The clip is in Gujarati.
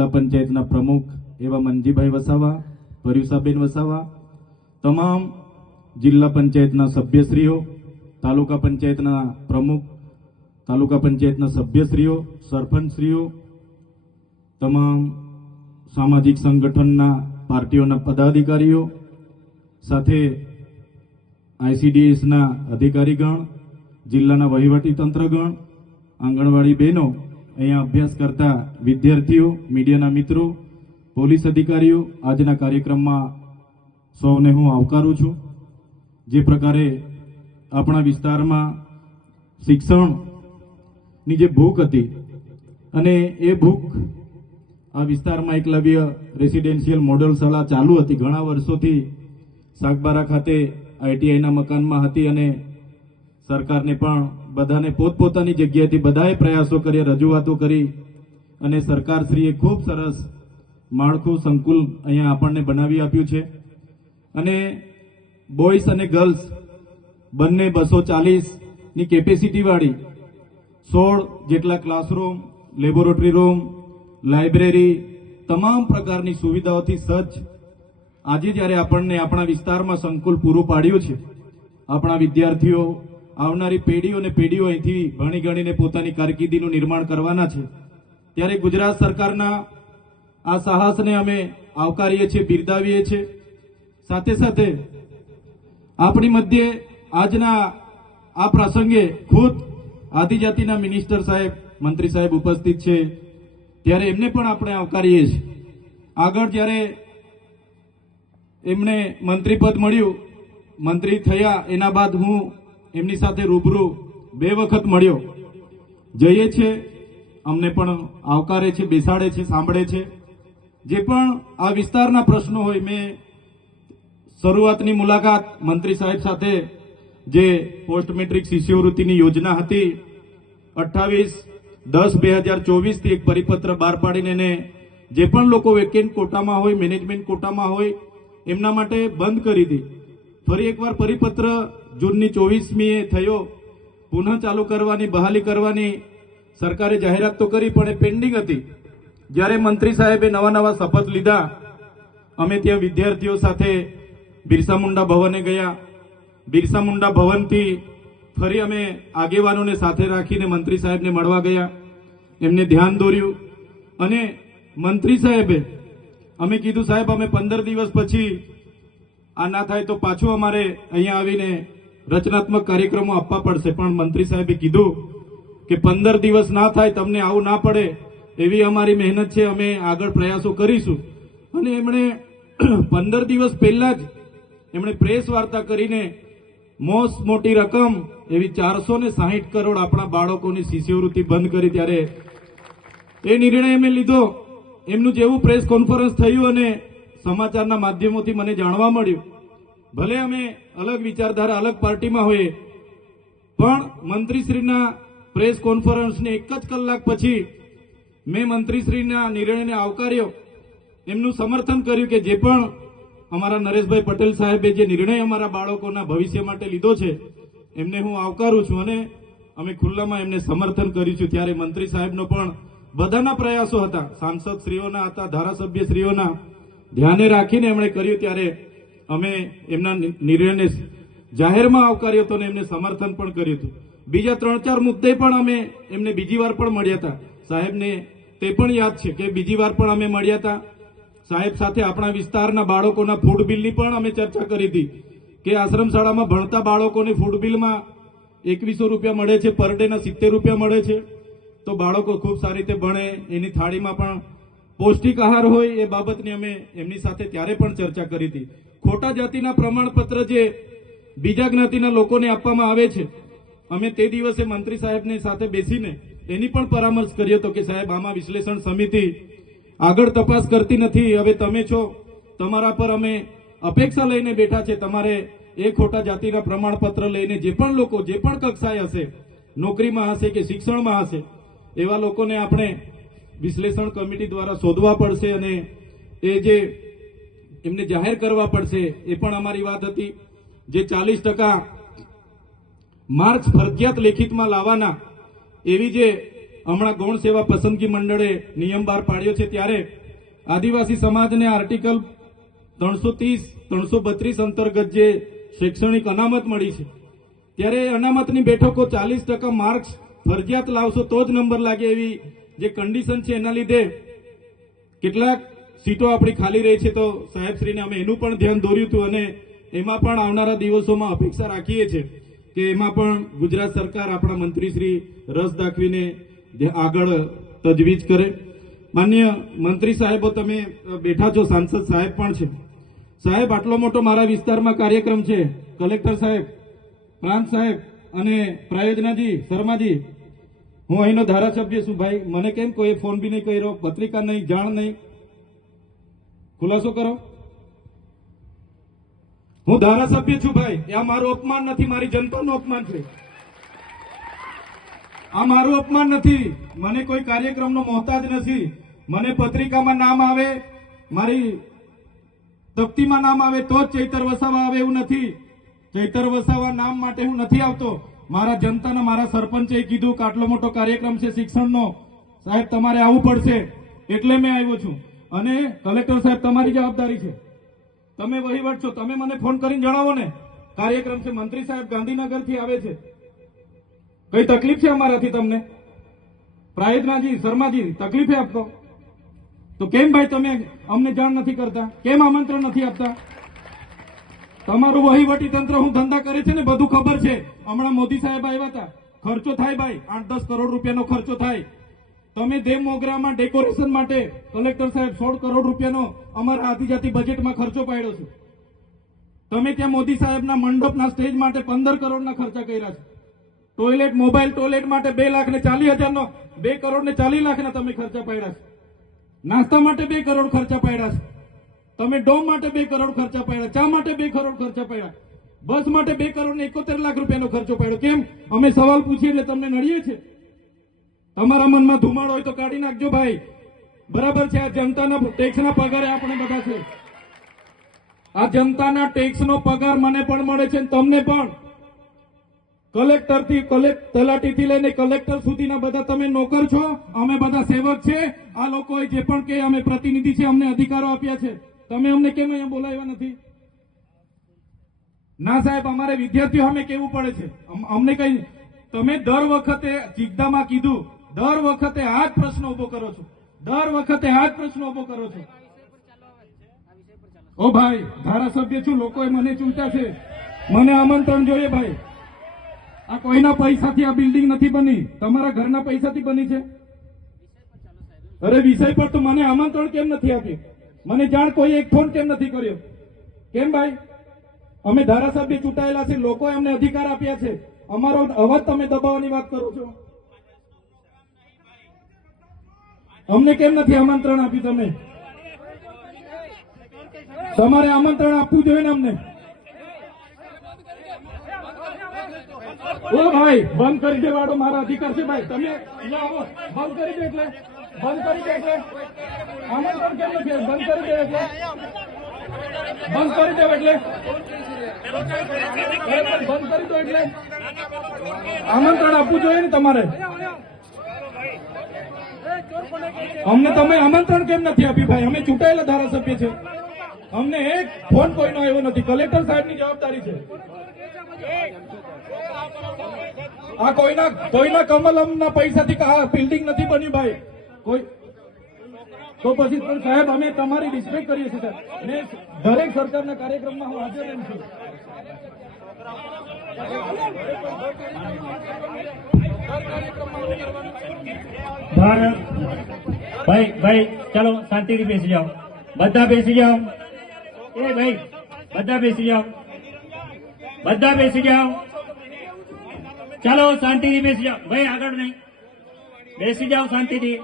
જિલ્લા પંચાયતના પ્રમુખ એવા મનજીભાઈ વસાવા, પર્યુષાબેન વસાવા, તમામ જિલ્લા પંચાયતના સભ્યશ્રીઓ, તાલુકા પંચાયતના પ્રમુખ, તાલુકા પંચાયતના સભ્યશ્રીઓ, સરપંચશ્રીઓ, તમામ સામાજિક સંગઠનના પાર્ટીઓના પદાધિકારીઓ, સાથે આઈસીડીએસના અધિકારીગણ, જિલ્લાના વહીવટી તંત્રગણ, આંગણવાડી બહેનો, અહીંયા અભ્યાસ કરતા વિદ્યાર્થીઓ, મીડિયાના મિત્રો, પોલીસ અધિકારીઓ, આજના કાર્યક્રમમાં સૌને હું આવકારું છું. જે પ્રકારે આપણા વિસ્તારમાં શિક્ષણની જે ભૂખ હતી અને એ ભૂખ આ વિસ્તારમાં એકલવ્ય રેસિડેન્શિયલ મોડલ શાળા ચાલુ હતી ઘણા વર્ષોથી સાગબારા ખાતે આઈટીઆઈના મકાનમાં હતી અને સરકારને પણ બધાને પોતપોતાની જગ્યાએથી બધાએ પ્રયાસો કરી, રજૂઆતો કરી અને સરકારશ્રીએ ખૂબ સરસ માળખું સંકુલ અહીંયા આપણને બનાવી આપ્યું છે. અને બોયઝ અને ગર્લ્સ બંને 240ની કેપેસિટીવાળી 16 જેટલા ક્લાસરૂમ, લેબોરેટરી રૂમ, લાઇબ્રેરી, તમામ પ્રકારની સુવિધાઓથી સજ્જ આજે જ્યારે આપણને આપણા વિસ્તારમાં સંકુલ પૂરું પાડ્યું છે, આપણા વિદ્યાર્થીઓ, આવનારી પેઢીઓ અહીંથી ભણી ગણીને પોતાની કારકિર્દીનું નિર્માણ કરવાના છે, ત્યારે ગુજરાત સરકારના આ સાહસને અમે આવકારીએ છીએ, બિરદાવીએ છીએ. સાથે સાથે આપણી મધ્યે આજના આ પ્રસંગે ખુદ આદિજાતિના મિનિસ્ટર સાહેબ, મંત્રી સાહેબ ઉપસ્થિત છે, ત્યારે એમને પણ આપણે આવકારીએ છીએ. આગળ જ્યારે એમને મંત્રી પદ મળ્યું, મંત્રી થયા એના બાદ હું એમની સાથે રૂબરૂ 2 વખત મળ્યો. જઈએ છે, અમને પણ આવકારે છે, બેસાડે છે, સાંભળે છે. જે પણ આ વિસ્તારના પ્રશ્નો હોય, મેં શરૂઆતની મુલાકાત મંત્રી સાહેબ સાથે જે પોસ્ટ મેટ્રિક શિષ્યવૃત્તિની યોજના હતી 28/10/2024થી એક પરિપત્ર બહાર પાડીને એને જે પણ લોકો વેકેન્ટ કોટામાં હોય, મેનેજમેન્ટ કોટામાં હોય એમના માટે બંધ કરી દી. ફરી એકવાર પરિપત્ર જૂનની 24મીએ થયો, પુનઃ ચાલુ કરવાની, બહાલી કરવાની સરકારે જાહેરાત તો કરી પણ એ પેન્ડિંગ હતી. જ્યારે મંત્રી સાહેબે નવા શપથ લીધા, અમે ત્યાં વિદ્યાર્થીઓ સાથે બિરસા મુંડા ભવને ગયા. બિરસા મુંડા ભવનથી ફરી અમે આગેવાનોને સાથે રાખીને મંત્રી સાહેબને મળવા ગયા, એમને ધ્યાન દોર્યું અને મંત્રી સાહેબે અમે કીધું, સાહેબ અમે 15 દિવસ પછી આ ના થાય તો પાછું અમારે અહીંયા આવીને રચનાત્મક કાર્યક્રમો આપવા પડશે. પણ મંત્રી સાહેબે કીધું કે 15 દિવસ ના થાય, તમને આવું ના પડે એવી અમારી મહેનત છે, અમે આગળ પ્રયાસો કરીશું. અને એમણે 15 દિવસ પહેલા જ એમણે પ્રેસ વાર્તા કરીને મોટી રકમ એવી 460 કરોડ આપણા બાળકોની શિષ્યવૃત્તિ બંધ કરી. ત્યારે એ નિર્ણય અમે લીધો. એમનું જેવું પ્રેસ કોન્ફરન્સ થયું અને સમાચારના માધ્યમોથી મને જાણવા મળ્યું, ભલે અમે અલગ વિચારધારા, અલગ પાર્ટીમાં હોઈએ, પણ મંત્રીશ્રીના પ્રેસ કોન્ફરન્સને 1 જ કલાક પછી મેં મંત્રીશ્રીના નિર્ણયને આવકાર્યો, એમનું સમર્થન કર્યું કે જે પણ અમારા નરેશભાઈ પટેલ સાહેબે જે નિર્ણય અમારા બાળકોના ભવિષ્ય માટે લીધો છે એમને હું આવકારું છું અને અમે ખુલ્લામાં એમને સમર્થન કર્યું છું. ત્યારે મંત્રી સાહેબનો પણ બધાના પ્રયાસો હતા, સાંસદશ્રીઓના હતા, ધારાસભ્યશ્રીઓના ધ્યાને રાખીને એમણે કર્યું. ત્યારે અમે એમના નિર્ણયને જાહેરમાં આવકાર્યો હતો અને એમને સમર્થન પણ કર્યું હતું. બીજા 3-4 મુદ્દે પણ અમે એમને બીજી વાર પણ મળ્યા હતા. સાહેબને તે પણ યાદ છે કે બીજી વાર પણ અમે મળ્યા હતા. સાહેબ સાથે આપણા વિસ્તારના બાળકોના ફૂડ બિલની પણ અમે ચર્ચા કરી હતી કે આશ્રમ શાળામાં ભણતા બાળકોને ફૂડ બિલમાં 2100 રૂપિયા મળે છે, પર ડેના 70 રૂપિયા મળે છે, તો બાળકો ખૂબ સારી રીતે ભણે, એની થાળીમાં પણ પૌષ્ટિક આહાર હોય, એ બાબતની અમે એમની સાથે ત્યારે પણ ચર્ચા કરી હતી. ખોટા જાતિના પ્રમાણપત્ર જે બીજા જ્ઞાતિના લોકોને આપવામાં આવે છે, અમે તે દિવસે મંત્રી સાહેબની સાથે બેસીને એની પણ પરામર્શ કર્યો હતો કે સાહેબ આમાં વિશ્લેષણ સમિતિ આગળ તપાસ કરતી નથી, હવે તમે છો, તમારા પર અમે અપેક્ષા લઈને બેઠા છે, તમારે એ ખોટા જાતિના પ્રમાણપત્ર લઈને જે પણ લોકો જે પણ કક્ષાએ હશે, નોકરીમાં હશે કે શિક્ષણમાં હશે, એવા લોકોને આપણે વિશ્લેષણ કમિટી દ્વારા શોધવા પડશે અને એ જે એમને જાહેર કરવા પડશે, એ પણ અમારી વાત હતી. જે 40% માર્ક્સ ફરજિયાત લેખિતમાં લાવવાના એવી જે હમણાં ગૌણ સેવા પસંદગી મંડળે નિયમ બહાર પાડ્યો છે ત્યારે આદિવાસી સમાજને આર્ટિકલ 330, 332 અંતર્ગત જે શૈક્ષણિક અનામત મળી છે ત્યારે અનામતની બેઠકો 40% માર્ક્સ ફરજિયાત લાવશો તો જ નંબર લાગે એવી જે કન્ડિશન છે એના લીધે કેટલાક સીટો આપણી ખાલી રહી છે. તો સાહેબશ્રીને અમે એનું પણ ધ્યાન દોર્યું હતું અને એમાં પણ આવનારા દિવસોમાં અપેક્ષા રાખીએ છીએ કે એમાં પણ ગુજરાત સરકાર આપણા મંત્રીશ્રી રસ દાખવીને આગળ તજવીજ કરે. માન્ય મંત્રી સાહેબો તમે બેઠા છો, સાંસદ સાહેબ પણ છે. સાહેબ આટલો મોટો મારા વિસ્તારમાં કાર્યક્રમ છે, કલેક્ટર સાહેબ, પ્રાંત સાહેબ અને પ્રાયોજનાજી, શર્માજી, હું અહીંનો ધારાસભ્ય છું ભાઈ. મને કેમ કોઈ ફોન બી નહીં કર્યો, પત્રિકા નહીં, જાણ નહીં, ખુલાસો કરો. હું ધારાસભ્ય છું ભાઈ. આ મારું અપમાન નથી, મારી જનતાનું અપમાન છે. આ મારું અપમાન નથી. મને કોઈ કાર્યક્રમનો મોહતાજ નથી. મને પત્રિકામાં નામ આવે, મારી તકતીમાં નામ આવે તો જ ચૈતર વસાવા આવે એવું નથી. ચૈતર વસાવા નામ માટે હું નથી આવતો. મારા જનતાના, મારા સરપંચે કીધું કે આટલો મોટો કાર્યક્રમ છે શિક્ષણનો, સાહેબ તમારે આવવું પડશે એટલે મેં આવ્યો છું. અને કલેક્ટર સાહેબ તમારી જવાબદારી છે, તમે વહીવટ છો, તમે મને ફોન કરીને જણાવો ને કાર્યક્રમ છે. મંત્રી સાહેબ ગાંધીનગરથી આવે છે, કઈ તકલીફ છે અમારાથી તમને? પ્રાયોજનાજી, શર્માજી, તકલીફ આપતો તો કેમ ભાઈ તમે અમને જાણ નથી કરતા? કેમ આમંત્રણ નથી આપતા? તમારું વહીવટી તંત્ર હું ધંધા કરે છે ને બધું ખબર છે. હમણાં મોદી સાહેબ આવ્યા હતા, ખર્ચો થાય ભાઈ, 8-10 કરોડ રૂપિયાનો ખર્ચો થાય. તમે દેવ મોગરામાં ડેકોરેશન માટે કલેક્ટર સાહેબ 16 કરોડ રૂપિયાનો અમારા આદિજાતિ બજેટમાં ખર્ચો પાડ્યો છે. તમે ત્યાં મોદી સાહેબના મંડપના સ્ટેજ માટે 15 કરોડના ખર્ચા કર્યા છે. ટોયલેટ, મોબાઈલ ટોયલેટ માટે 2,40,000નો 2 કરોડ ને 40 લાખના તમે ખર્ચા પાડ્યા છે. નાસ્તા માટે 2 કરોડ ખર્ચા પાડ્યા છે. તમે ડોમ માટે 2 કરોડ ખર્ચા પાડ્યા, ચા માટે 2 કરોડ ખર્ચા પાડ્યા, બસ માટે 2 કરોડ ને 71 લાખ રૂપિયાનો ખર્ચો પાડ્યો. કેમ? અમે સવાલ પૂછીએ એટલે તમને નડીએ છે? તમારા મનમાં ધુમાડો હોય તો કાઢી નાખજો ભાઈ. બરાબર છે, આ જનતાના ટેક્સના પગારે આપણે બધા છે. આ જનતાના ટેક્સનો પગાર મને પણ મળે છે, તમને પણ. કલેક્ટરથી તલાટીથી લઈને કલેક્ટર સુધીના બધા તમે નોકર છો, અમે બધા સેવક છે. આ લોકોએ જે પણ કે અમે પ્રતિનિધિ છે, અમને અધિકારો આપ્યા છે. તમે અમને કેમ અહીંયા બોલાવ્યા નથી? ના સાહેબ, અમારે વિદ્યાર્થીઓ અમે કેવું પડે છે. અમને કઈ, તમે દર વખતે ચિકદામાં કીધું, દર વખતે આ જ પ્રશ્ન ઉભો કરો છો, દર વખતે આ જ પ્રશ્ન ઉભો કરો છો. ઓ ભાઈ, ધારાસભ્ય છું, લોકોએ મને ચૂંટ્યા છે, મને આમંત્રણ જોઈએ ભાઈ. આ કોઈના પૈસાથી આ બિલ્ડિંગ નથી બની, તમારા ઘરના પૈસાથી બની છે. અરે વિષય પર તો મને આમંત્રણ કેમ નથી આપ્યું? મને જાણ કોઈ એક ફોન કેમ નથી કર્યો? કેમ ભાઈ? અમે ધારાસભ્ય ચૂંટાયેલા છે, લોકોએ અમને અધિકાર આપ્યા છે, અમારો અવાજ તમે દબાવવાની વાત કરો છો. અમને કેમ નથી આમંત્રણ આપ્યું? તમે તમારે આમંત્રણ આપવું જોઈએ ને અમને. ઓ ભાઈ, બંધ કરી દેવાડો, મારા અધિકાર છે ભાઈ. તમે આવો, બંધ કરી દે એટલે, બંધ કરી દે એટલે આમંત્રણ કેમ નથી? બંધ કરી દે એટલે, બંધ કરી દે એટલે, બંધ કરી દો એટલે આમંત્રણ આપવું જોઈએ ને તમારે. અમને તમે આમંત્રણ કેમ નથી આપ્યું ભાઈ? અમે ચૂંટાયેલા ધારાસભ્ય છે, અમને એક ફોન કોઈનો આવ્યો નથી. કલેક્ટર સાહેબની જવાબદારી છે. આ કોઈના કમલમના પૈસાથી આ બિલ્ડિંગ નથી બની ભાઈ. કોઈ તો પછી પણ સાહેબ અમે તમારી રિસ્પેક્ટ કરીએ છીએ સાહેબ. ને દરેક સરકારના કાર્યક્રમમાં હું હાજર રહું છું. ભાઈ ચાલો શાંતિથી બેસી જાઓ, બધા બેસી જાઓ. એ ભાઈ બધા બેસી જાઓ, બધા બેસી જાઓ. ચાલો શાંતિથી બેસી જાઓ ભાઈ, આગળ નહીં, બેસી જાઓ શાંતિથી.